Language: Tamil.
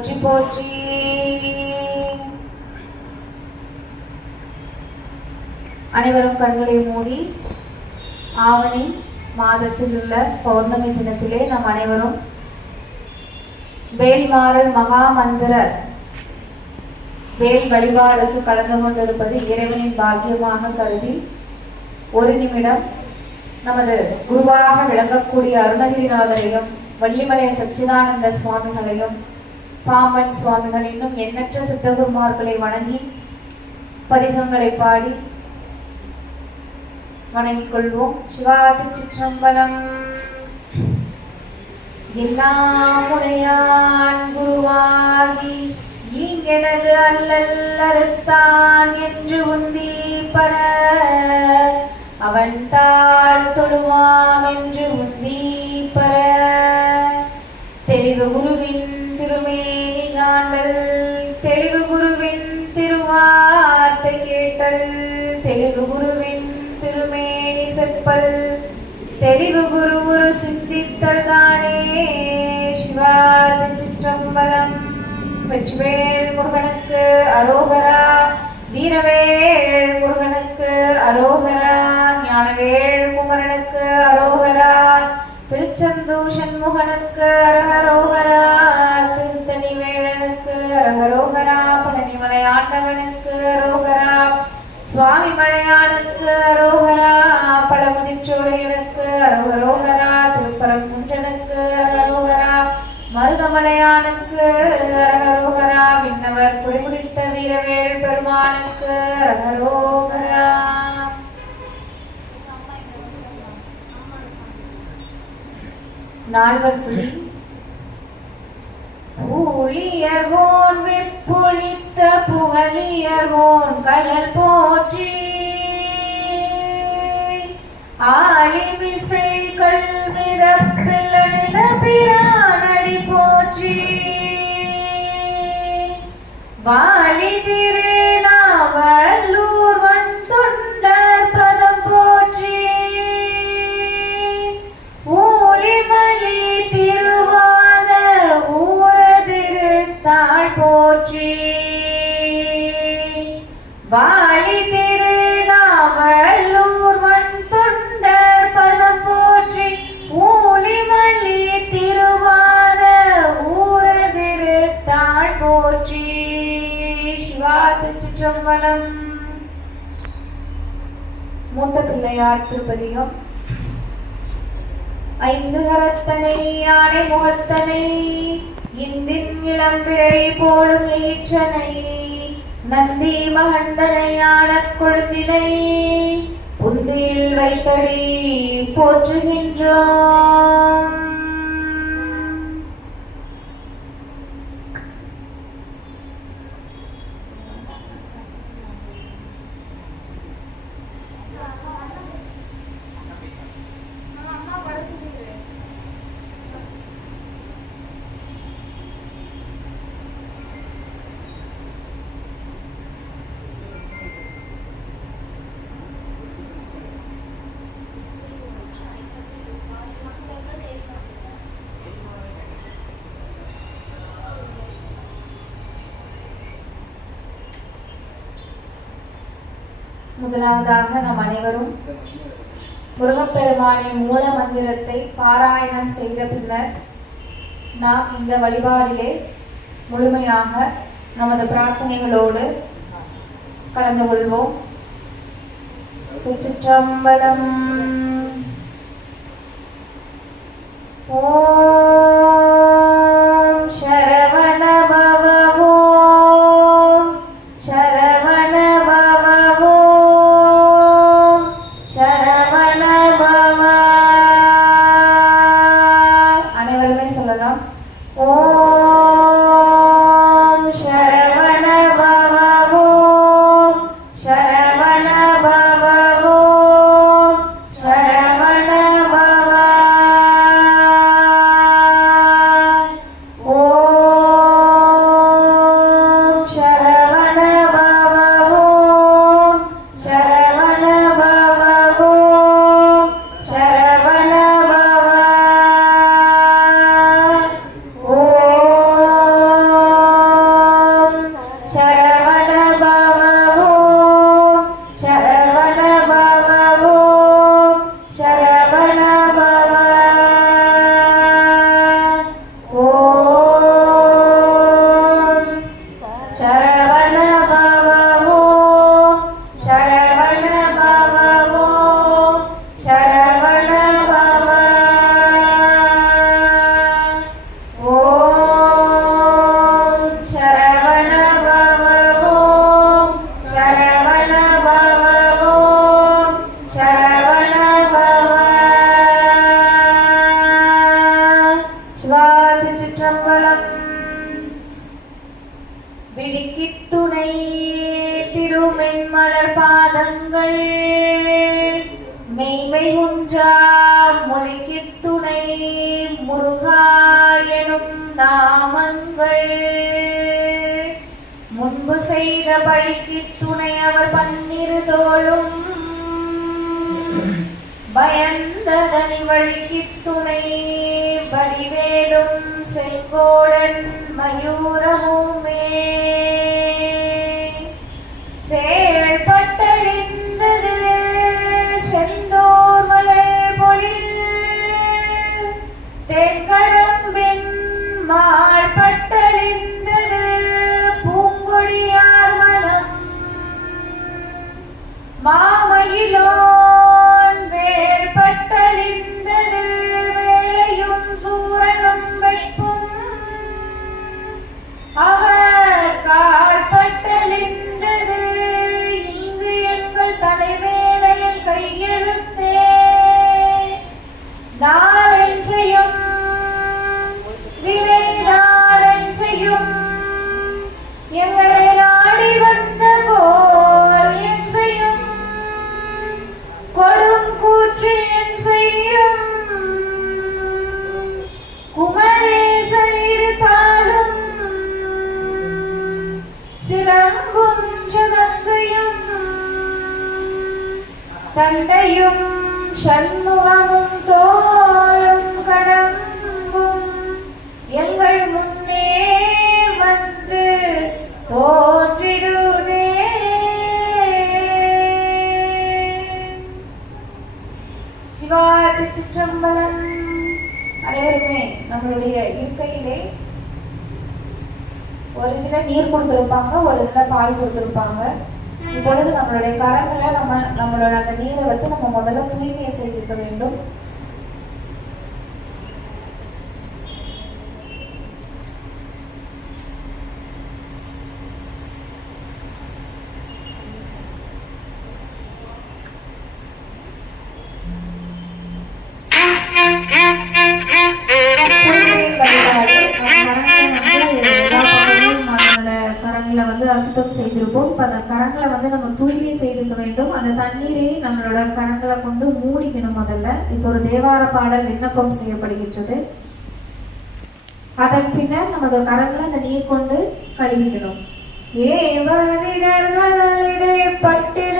போற்றி போற்றி. அனைவரும் கண்களை மூடி ஆவணி மாதத்தில் உள்ள பௌர்ணமி தினத்திலே நாம் அனைவரும் வேல்மாறல் மகா மந்திர வேல் வழிபாடுக்கு கலந்து கொண்டிருப்பது இறைவனின் பாக்கியமாக கருதி ஒரு நிமிடம் நமது குருவாக விளங்கக்கூடிய அருணகிரிநாதரையும் வள்ளிமலை சச்சிதானந்த சுவாமிகளையும் பாம்பன் சுவாமிகள் இன்னும் எண்ணற்ற சித்தகுருமார்களை வணங்கி பதிகங்களை பாடி வணங்கிக் கொள்வோம். சிவாதி சிற்றம்பலம். எல்லாம் உடையான் குருவாகி ஈங்கெனது அல்லல் அறுத்தான் என்று உந்தி பர அவன் தாழ் தொழுவாம் என்று உந்தி பர தெளிவு குருவின் திருமேனி காண்டல் தெளிவு குருவின் திருவார்த்தை கேட்டல் தெளிவு குருவின் திருமேனி செப்பல் தெளிவு குரு ஒரு சிந்தித்தல் தானே. சிவாதி சிற்றம்பலம். வெற்றிவேல் முருகனுக்கு அரோகரா. வீரவேல் முருகனுக்கு அரோகரா. ஞானவேல் குமரனுக்கு அரோகரா. திருச்செந்தூர் சண்முகனுக்கு அரகரோகரா. திருத்தணி வேலனுக்கு அரகரோகரா. பழனிமலை ஆண்டவனுக்கு அரோகரா. சுவாமி மலையானுக்கு அரோகரா. பழமுதிர்ச்சோலைகளுக்கு அரகரோகரா. திருப்பரங்குன்றனுக்கு அரகரோகரா. மருதமலையானுக்கு அரகரோகரா. விண்ணவர் குறிமுடித்த வீரவேல் பெருமானுக்கு அரகரோகரா. நால்வர் துதி. ஊழியர்வோன் வெப்பொழித்த புகழியர்வோன் கடல் போற்றி ஆலிமிசை கல்மிதப்பில் அணிந்த பிரானடி போற்றி வாழி திரு நாவலூர் வன் தொண்டர் பதம் போற்றி ஊழிமலி திருவாத ஊரதிருத்தாள் போற்றி வாழி திரு நாவலூர் வன் தொண்டர் பதம் போற்றி ஊழிமலி திருவாத ஊரதிருத்தாள் போற்றி. சிவாதி சிற்றம்பலம். மூத்த பிள்ளையார் திருப்பதிகம். ஐந்து கரத்தனை யானை முகத்தனை இந்தின் இளம்பிறை போலும் ஈற்றனை நந்தி மகந்தனை யான கொழுந்தினை புந்தியில் வைத்தடி போற்றுகின்றோம். முதலாவதாக நாம் அனைவரும் முருகப்பெருமானின் மூல மந்திரத்தை பாராயணம் செய்த பின்னர் நாம் இந்த வழிபாடிலே முழுமையாக நமது பிரார்த்தனைகளோடு கலந்து கொள்வோம். திருச்சிற்றம்பலம். ஓம் சரவண பவ. ஓம் சரவண பவ. ஓம் சரவண பவ. அனைவருமே சொல்லலாம். ஓம் சரவண பவ. ஓம் சரவண பவ. ஓம் சரவண பவ. திருச்சிற்றம்பலம். விழிக்கித் துணை திருமென்மலர் பாதங்கள் மெய்மை குன்றா மொழிக்கித் துணை முருகா எனும் நாமங்கள் முன்பு செய்த பழிக்கித் துணை அவர் பன்னிரு தோளும் பயந்ததனி வழிக்கித் துணை வடிவேலும் செங்கோடன் மயூரமுமே செயல்பட்டழிந்தது செந்தூர் மலர் பொழில் தென்கடம்பின் மாழ்பட்டழிந்தது பூங்கொடியார் மனம் மாமயிலோன் வேற்பட்டழிந்தது வேலையும் சூரனும் வெப்பும் அவர் கால்பட்டழிந்தது இங்கு எங்கள் தலைவேலையில் கையெழுத்தே நாளென் செய்யும் வினைதாளென் செய்யும் எங்களை நாடி வந்த கோல் என் செய்யும் கொடும் கூற்று என் செய்யும் குமரேசன் இருத்தாலும் சிலம்பும் சதங்கையும் தந்தையும் சண்முகமும் தோளும் கடம்பும் எங்கள் முன்னே வந்து தோன்றிடுனே. சிவாய திருச்சிற்றம்பலம். அனைவருமே நம்மளுடைய இருக்கையிலே ஒரு இதுல நீர் கொடுத்திருப்பாங்க, ஒரு இதுல பால் கொடுத்திருப்பாங்க. இப்பொழுது நம்மளுடைய கரங்களை நம்மளோட அந்த நீரை வந்து நம்ம முதல்ல தூய்மையை செய்திருக்க வேண்டும். அசுத்தம் செய்திருப்போம். அந்த கரங்களை வந்து நம்ம தூய்மை செய்துக்க வேண்டும். அந்த தண்ணீரை நம்மளோட கரங்களை கொண்டு மூடிக்கணும். முதல்ல இப்போ ஒரு தேவார பாடல் விண்ணப்பம் செய்யப்படுகின்றது. அதன் பின்னர் நமது கரங்களை அந்த நீர் கொண்டு கழுவிக்கணும். ஏவரிடர்களிடை பட்டில